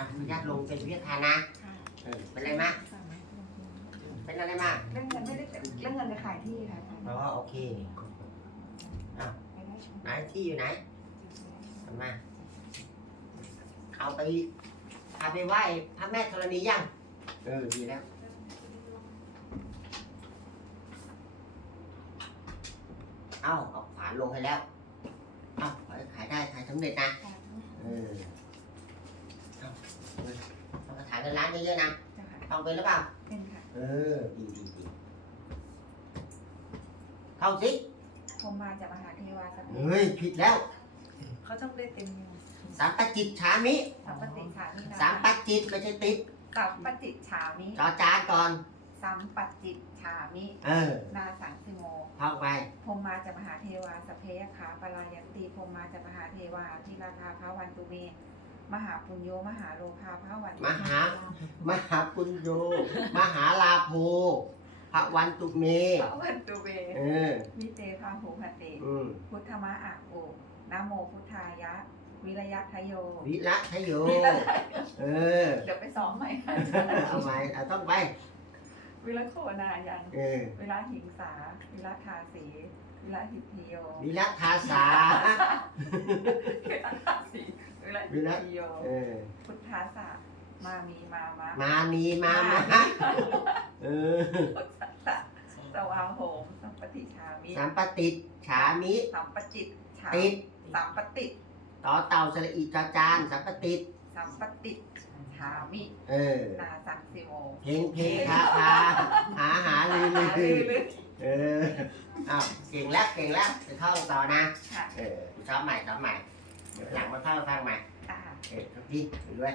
อะขออนุญาตลงเป็นวิทยาทานนะเออเป็นไรมากเป็นอะไรมากเรื่องเงินไม่ได้เรื่องเงินไปขายที่ค่ะอ๋อโอเคอ้าวไปได้ชมไหนที่อยู่ไหนเอามาเอาไปเอาไปไหว้พระแม่ธรณียังเออดีแล้วเอาเอาฝานลงให้แล้วเอาขอให้ขายได้ขายสำเร็จนะเออเอาเอา เอากระถางเงินล้านเยอะๆนะจ้ะค่ะต้องเป็นหรือเปล่า เป็นค่ะเออดีดีดีเข้าสิผมมาจากมหาเทวาสัมเฮ้ยผิดแล้ว เขาต้องได้เต็มสามปจิตฉามิสัมปติฉามินะสามปจิตไม่ใช่ติดสัมปติฉามิจอจานก่อน สัมปติฉามิ เออนาสังสิโมเข้าไปผมมาจากมหาเทวาสพเพยขาปลายันติผมมาจากมหาเทวาที่ราคาพระวันตุเม มหาปุญโยมหาโลคาพระวันมหา มหาปุญโย มหาลาโภพระวันตุเม พระวันตุเมเออ มิเตพาหูพเต อืมพุทธมะอะโกนะโมพุทธายะ วิรยะทโยวิระทโย วิระเออ เดี๋ยวไปซ้อมใหม่เอาไว้เอาต้องไป วิระโคนายัง เออ วิระหิงสา วิระทาสี วิระหิทธิโย วิระทาสาวิระทาสี วิระหิวิทระธิโยเออพุทธาสะมามีมามามานีมามาเออพุทธาสะสวาโหมสัมปติชามิสามปติดฉามิสัมปจิตชาติดสัมปติต่อเต่าสระอีจอจานสามปติดสัมปติชามิเออนาสังสิโมเพลงเพลงคาคาหาหาลือหาลืลืออลือเอออ้าวเก่งแล้วเก่งแล้วไปเข้าต่อนะค่ะเออซ้อมใหม่ซ้อมใหม่เดี๋ยวหลังมาเข้าฟังใหม่ ค่ะเอ